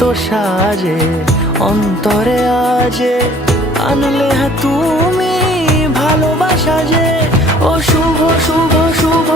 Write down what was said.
এত সাজে অন্তরে আজে আনলে হ্যাঁ তুমি ভালোবাসা যে। ও শুভ শুভ শুভ